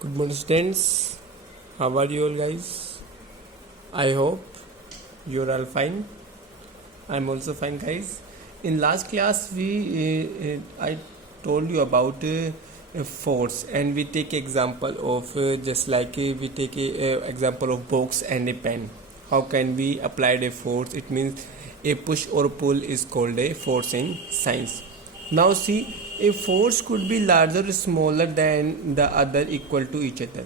Good morning, students. How are you all, guys? I hope you're all fine. I'm also fine, guys. In last class, I told you about a force, and we take example of just like we take a example of box and a pen. How can we apply a force? It means a push or pull is called a force in science. Now see, a force could be larger or smaller than the other equal to each other.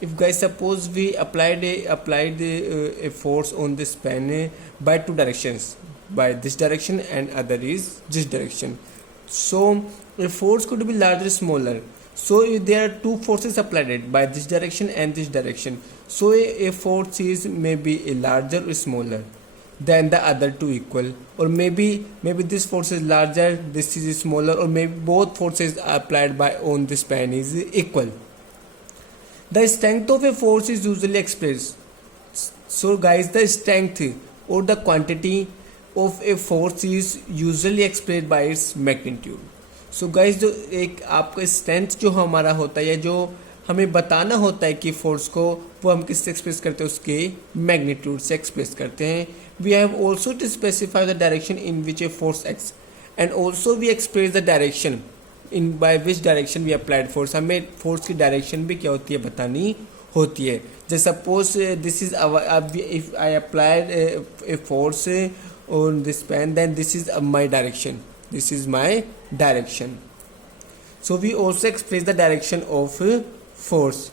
If guys suppose we applied a force on this pen by two directions, by this direction and other is this direction. So a force could be larger or smaller. So if there are two forces applied by this direction and this direction. So a force is maybe a larger or smaller than the other two equal, or maybe this force is larger, this is smaller, or maybe both forces applied by on this pen is equal. The strength of a force is usually expressed. So guys, the strength or the quantity of a force is usually expressed by its magnitude. So guys, जो एक आपका strength जो हमारा होता है या जो हमें बताना होता है कि फोर्स को, वो हम किससे एक्सप्रेस करते हैं, उसके मैग्नीट्यूड से एक्सप्रेस करते हैं. We have also to specify the direction in which a force acts, and also we express the direction in by which direction we applied force. हमें फोर्स की डायरेक्शन भी क्या होती है बतानी होती है. जैसे suppose this is if I applied a force on this pen, then this is my direction, this is my direction. So we also express the direction of force.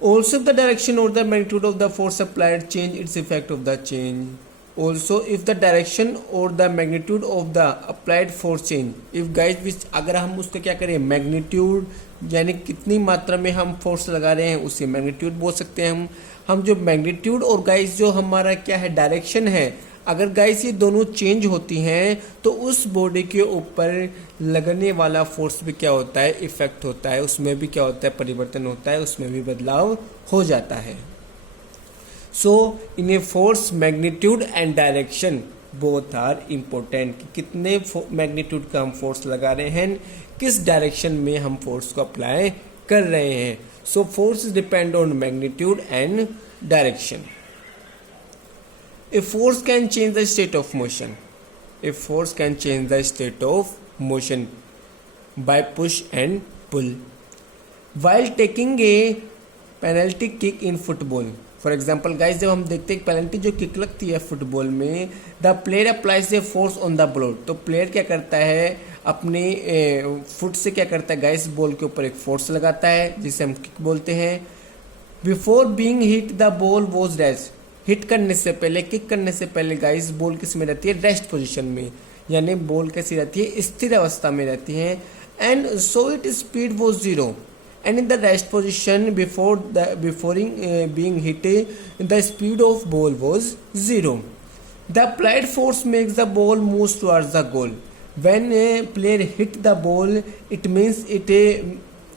Also if the direction or the magnitude of the force applied change its effect of the change. Also if the direction or the magnitude of the applied force change, if guys which अगर हम उसका क्या करें, magnitude यानी कितनी मात्रा में हम फोर्स लगा रहे हैं उसे मैग्नीट्यूड बोल सकते हैं. हम जो मैग्नीट्यूड और गाइस जो हमारा क्या है डायरेक्शन है, अगर गाइस ये दोनों चेंज होती हैं तो उस बॉडी के ऊपर लगने वाला फोर्स भी क्या होता है, इफेक्ट होता है, उसमें भी क्या होता है, परिवर्तन होता है, उसमें भी बदलाव हो जाता है. So in a force magnitude and direction both are important, कि कितने मैग्नीट्यूड का हम फोर्स लगा रहे हैं, किस डायरेक्शन में हम फोर्स को अप्लाई कर रहे हैं. So force depend on magnitude and direction. A force can change the state of motion. A force can change the state of motion by push and pull. While taking a penalty kick in football, for example, guys, जब हम देखते हैं penalty जो kick लगती है football में, the player applies a force on the ball. तो player क्या करता है, अपने फुट से क्या करता है गाइस, बॉल के ऊपर एक फोर्स लगाता है जिसे हम किक बोलते हैं. Before being hit, the ball was rest. Hit करने से पहले, किक करने से पहले गाइस बॉल किस में रहती है, रेस्ट पोजीशन में, यानी बॉल कैसी रहती है, स्थिर अवस्था में रहती है. And so it speed was zero, and in the rest position before being hit the speed of ball was zero. The applied force makes the ball move towards the goal. When A player hit the ball it means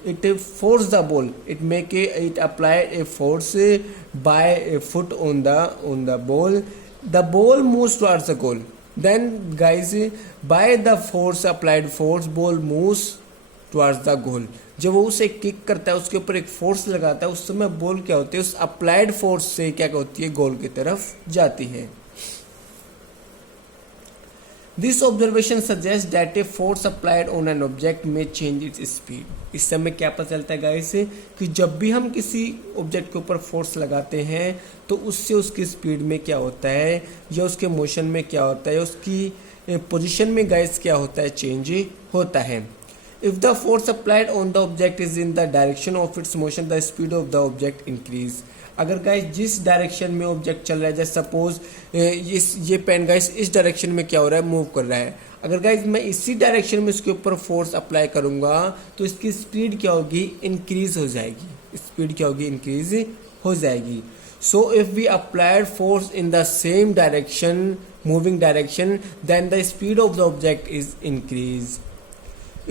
it force the ball, it apply a force by a foot on the ball. The ball moves towards the goal. Then guys, by the force applied force, ball moves towards the goal. जब वो उसे kick करता है, उसके ऊपर एक force लगाता है, उस समय बॉल क्या होती है, उस अप्लाइड फोर्स से क्या होती है, गोल की तरफ जाती है. This observation suggests that a force applied on an object may change its speed. इस समय क्या पता चलता है गाइस कि जब भी हम किसी ऑब्जेक्ट के ऊपर फोर्स लगाते हैं तो उससे उसकी स्पीड में क्या होता है, या उसके मोशन में क्या होता है, उसकी पोजीशन में गाइस क्या होता है, चेंज होता है. If the force applied on the object is in the direction of its motion, the speed of the object increase. अगर गाइस जिस डायरेक्शन में ऑब्जेक्ट चल रहा है, जैसे सपोज ये पेन गाइस इस डायरेक्शन में क्या हो रहा है, मूव कर रहा है, अगर गाइस मैं इसी डायरेक्शन में इसके ऊपर फोर्स अप्लाई करूंगा तो इसकी स्पीड क्या होगी, इंक्रीज हो जाएगी. स्पीड क्या होगी, इंक्रीज हो जाएगी. So if we applied force in the same direction, moving direction, then the speed of the object is increase.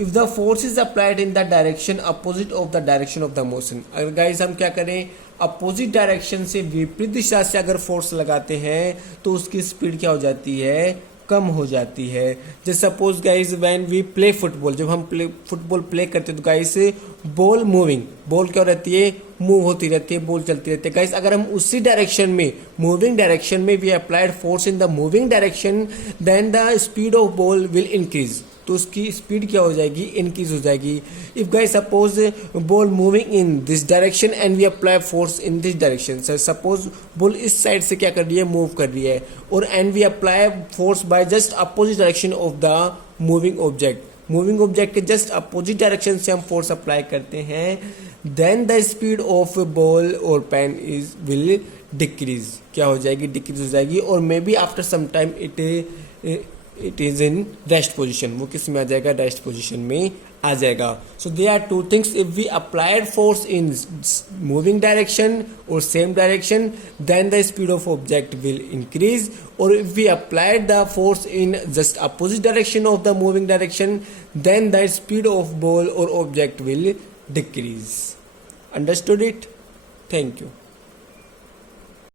If the force is applied in the direction opposite of the direction of the motion, अगर guys हम क्या करें, opposite direction से विपरीत दिशा से अगर force लगाते हैं तो उसकी स्पीड क्या हो जाती है, कम हो जाती है। जैसे suppose guys when we play football, जब हम फुटबॉल प्ले करते हैं तो गाइस बॉल मूविंग, बॉल क्या रहती है, मूव होती रहती है, बॉल चलती रहती है गाइस। अगर हम उसी डायरेक्शन में, मूविंग डायरेक्शन में we applied force in the moving direction, then the speed of ball will increase, तो उसकी स्पीड क्या हो जाएगी, इंक्रीज हो जाएगी। If guys suppose ball moving in this direction and we apply force in this direction, suppose ball इस side से क्या कर रही है, मूव कर रही है, और and we apply force by just opposite direction of the moving object, moving object के जस्ट अपोजिट डायरेक्शन से हम फोर्स अप्लाई करते हैं, then the speed of ball और पेन इज विल डिक्रीज, क्या हो जाएगी, डिक्रीज हो जाएगी। और maybe after some time it is in rest position, वो किस में आ जाएगा, रेस्ट पोजिशन में आ जाएगा। So they are two things, if we applied force in moving direction और same direction then the speed of object will increase, और if we applied the force in just opposite direction of the moving direction then the speed of ball और object will decrease. Understood it? Thank you.